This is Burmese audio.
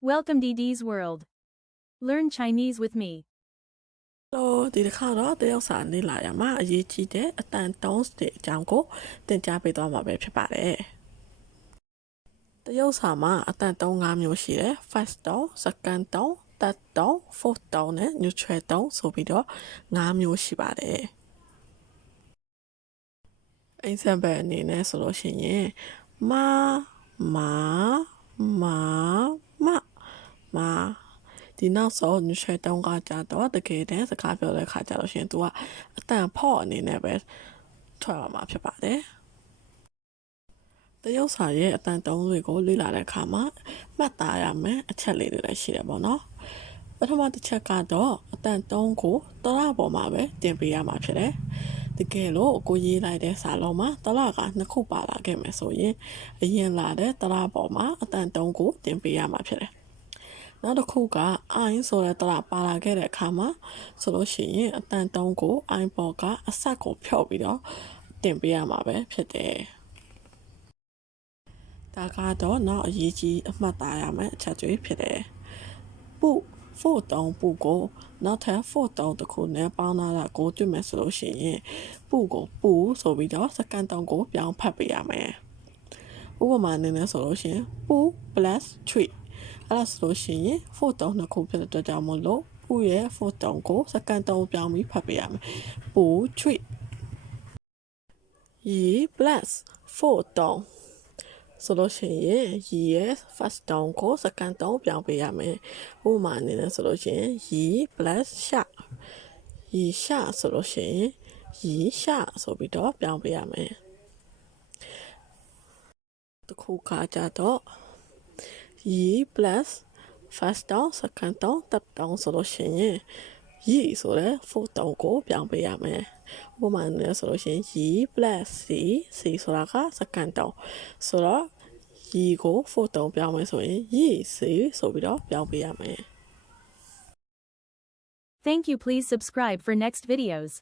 Welcome to Dee's World. Learn Chinese with me. ဒီတစ်ခါတော့တရုတ်စာနေလာရမှာအရေးကြီးတဲ့အတန်တုံးစတဲ့အကြောင်းကိုသင်ကြားပေးသွားမှာပဲဖြစ်ပါတယ်။တရုတ်စာမှာအတန်တုံး၅မျိုးရှိတယ် first tone second tone third tone fourth tone နဲ့ neutral tone ဆိုပြီးတော့၅မျိုးရှိပါတယ်။ example အနေနဲ့ဆိုလို့ရှိရင်မာဒီနောက်ဆုံး neutral tone ကကြတော့တကယ်တမ်းစကားပြောတဲ့အခါကျတော့ရှင်သူကအတန်ဖော့အနေနဲ့ပဲထွက်လာမှာဖြစ်ပါတယ်။တရုတ်စာရဲ့အတန်တုံးတွေကိုလေ့လာတဲ့အခါမှာမှတ်သားရမယ်အချက်လေးတွေလည်းရှိတယ်ပေါ့နော်။ပထမတစ်ချက်ကတော့အတန်တုံးကိုတရပေါ်မှာပဲတင်ပေးရမှာဖြစ်တယ်။တကယ်လို့ကိုရေးလိုက်တဲ့စာလုံးမှာတရကနှစ်ခုပါလာခဲ့မယ်ဆိုရင်အရင်လာတဲ့တရပေါ်မှာအတန်တုံးကိုတင်ပေးရမှာဖြစ်တယ်။နောက်တစ်ခုကအိုင်းဆိုတဲ့တရပါလာခဲ့တဲ့အခါမှာဆိုလို့ရှိရင်အတန်တုံးကိုအိုင်းပေါ်ကအဆက်ကိုဖြုတ်ပြီးတော့တင်ပေးရမှာပဲဖြစ်တယ်။ဒါကတော့နောက်အရေးကြီးအမှတ်သားရမယ်အချက်တွေဖြစ်တယ်။ဖို့တုံးပူကိုနောက်ထပ်ဖို့တုံးတစ်ခုနဲ့ပေါင်းလာတာကိုတွေ့မယ်ဆိုလို့ရှိရင်ပူကိုပူဆိုပြီးတော့စကန်တုံးကိုပြောင်းဖတ်ပေးရမယ်။ဥပမာအနေနဲ့ဆိုလို့ရှိရင်ပူ plus tree အဲ့ဒါဆိုလို့ရှိရင်ဖို့တုံးနှစ်ခုဖြစ်တဲ့အတွက်ကြောင့်မလို့ပူရဲ့ဖို့တုံးကိုစကန်တုံးပြောင်းပြီးဖတ်ပေးရမယ်။ပူ tree ရီ plus ဖို့တုံးဆိုလို့ရှိရင်ရီရဲ့ first tone ကို second tone ပြောင်းပေးရမယ်။ဥပမာအနေနဲ့ဆိုလို့ရှိရင်ရီ plus ရှဆိုလို့ရှိရင်ရီရှဆိုပြီးတော့ပြောင်းပေးရမယ်။တခုကကြတော့ရီ plus first tone second tone third tone ဆိုလို့ရှိရင်ရီဆိုတဲ့ fourth tone ကိုပြောင်းပေးရမယ်။ဥပမာနဲ့ဆိုလို့ရှိရင်ရီ plus c ဆိုတာက second tone ဆိုတော့ရီကို fourth tone ပြောင်းမယ်ဆိုရင်ရီစီဆိုပြီးတော့ပြောင်းပေးရမယ်။ Thank you. Please subscribe for next videos.